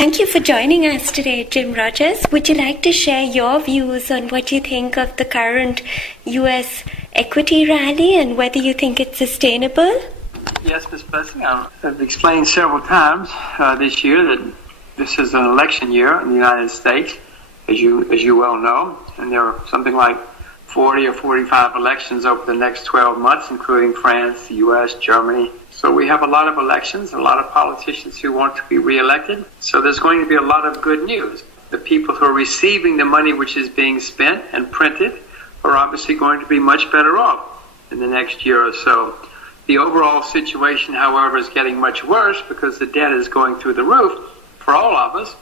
Thank you for joining us today, Jim Rogers. Would you like to share your views on what you think of the current U.S. equity rally and whether you think it's sustainable? Yes, Ms. Blessing. I've explained several times this year that this is an election year in the United States, as you well know, and there are something like 40 or 45 elections over the next 12 months, including France, the U.S., Germany. So we have a lot of elections, a lot of politicians who want to be reelected. So there's going to be a lot of good news. The people who are receiving the money which is being spent and printed are obviously going to be much better off in the next year or so. The overall situation, however, is getting much worse because the debt is going through the roof for all of us.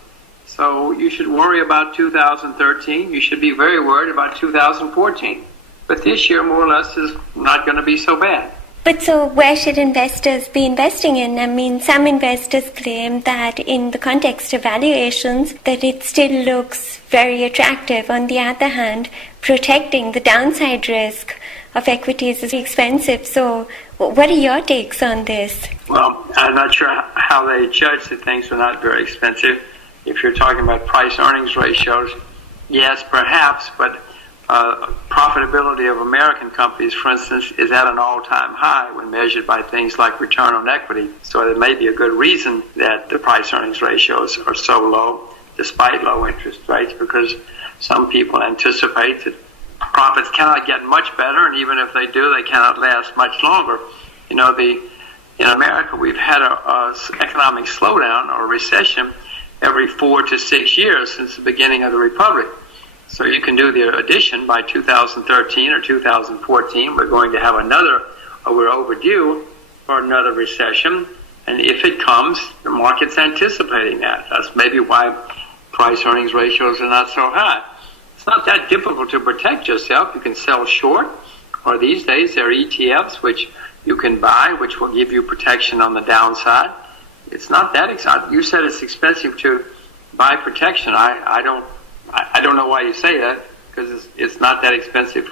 So you should worry about 2013. You should be very worried about 2014. But this year, more or less, is not going to be so bad. But so where should investors be investing in? I mean, some investors claim that in the context of valuations, that it still looks very attractive. On the other hand, protecting the downside risk of equities is expensive. So what are your takes on this? Well, I'm not sure how they judge that things are not very expensive. If you're talking about price-earnings ratios, yes, perhaps, but profitability of American companies, for instance, is at an all-time high when measured by things like return on equity. So there may be a good reason that the price-earnings ratios are so low, despite low interest rates, because some people anticipate that profits cannot get much better, and even if they do, they cannot last much longer. You know, in America, we've had a economic slowdown or recession every 4 to 6 years since the beginning of the Republic. So you can do the addition by 2013 or 2014. We're going to have we're overdue for another recession. And if it comes, the market's anticipating that. That's maybe why price-earnings ratios are not so high. It's not that difficult to protect yourself. You can sell short, or these days there are ETFs which you can buy, which will give you protection on the downside. It's not that expensive. You said it's expensive to buy protection. I don't know why you say that, because it's not that expensive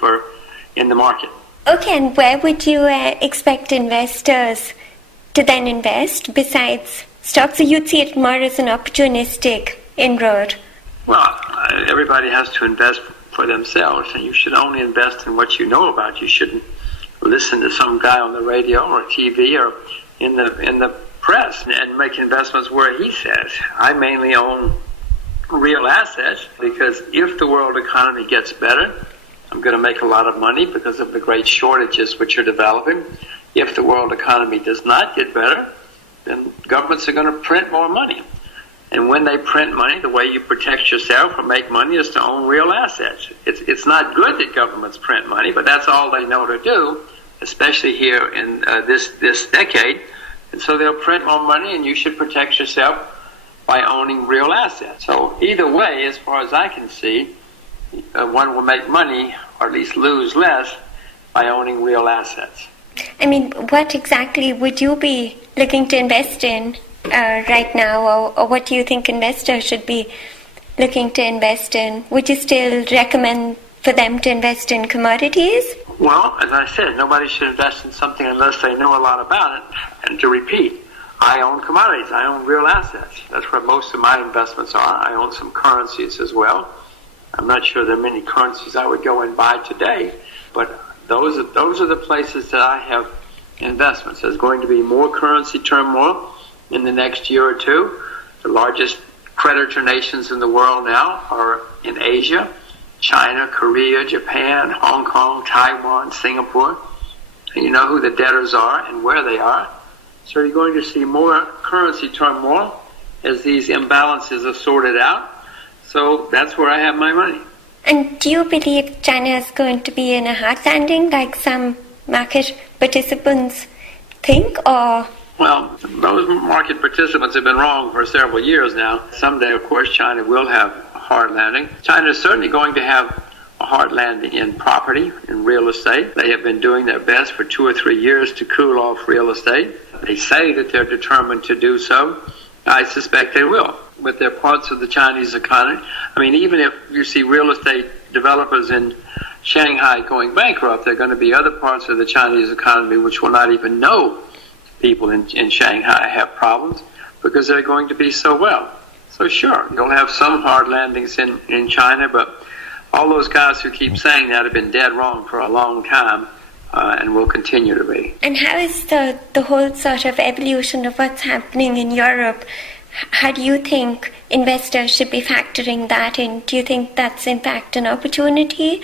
in the market. Okay, and where would you expect investors to then invest besides stocks? So you'd see it more as an opportunistic inroad? Well, everybody has to invest for themselves, and you should only invest in what you know about. You shouldn't listen to some guy on the radio or TV or in the press and make investments where he says. I mainly own real assets because if the world economy gets better, I'm going to make a lot of money because of the great shortages which are developing. If the world economy does not get better, then governments are going to print more money. And when they print money, the way you protect yourself or make money is to own real assets. It's not good that governments print money, but that's all they know to do, especially here in this decade. And so they'll print more money, and you should protect yourself by owning real assets. So either way, as far as I can see, one will make money, or at least lose less, by owning real assets. I mean, what exactly would you be looking to invest in right now, or what do you think investors should be looking to invest in? Would you still recommend for them to invest in commodities? Well, as I said, nobody should invest in something unless they know a lot about it. And to repeat, I own commodities. I own real assets. That's where most of my investments are. I own some currencies as well. I'm not sure there are many currencies I would go and buy today, but those are the places that I have investments. There's going to be more currency turmoil in the next year or two. The largest creditor nations in the world now are in Asia: China, Korea, Japan, Hong Kong, Taiwan, Singapore. And you know who the debtors are and where they are. So you're going to see more currency turmoil as these imbalances are sorted out. So that's where I have my money. And do you believe China is going to be in a hard landing like some market participants think, or? Well, those market participants have been wrong for several years now. Someday, of course, China will have a hard landing. China is certainly going to have a hard landing in property, in real estate. They have been doing their best for 2 or 3 years to cool off real estate. They say that they're determined to do so. I suspect they will, with their parts of the Chinese economy. I mean, even if you see real estate developers in Shanghai going bankrupt, there are going to be other parts of the Chinese economy which will not even know people in Shanghai have problems because they're going to be so well. So sure, you'll have some hard landings in China, but all those guys who keep saying that have been dead wrong for a long time, and will continue to be. And how is the whole sort of evolution of what's happening in Europe? How do you think investors should be factoring that in? Do you think that's in fact an opportunity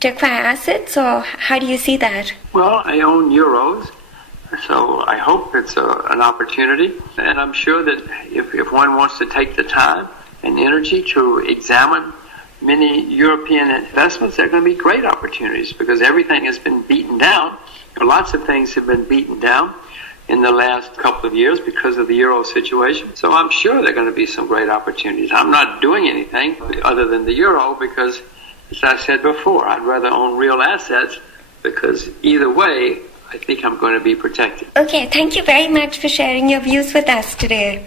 to acquire assets, or how do you see that? Well, I own euros, so I hope it's an opportunity. And I'm sure that if one wants to take the time and energy to examine many European investments, they're going to be great opportunities because everything has been beaten down. Lots of things have been beaten down in the last couple of years because of the euro situation. So I'm sure there are going to be some great opportunities. I'm not doing anything other than the euro because, as I said before, I'd rather own real assets because either way, I think I'm going to be protected. Okay, thank you very much for sharing your views with us today.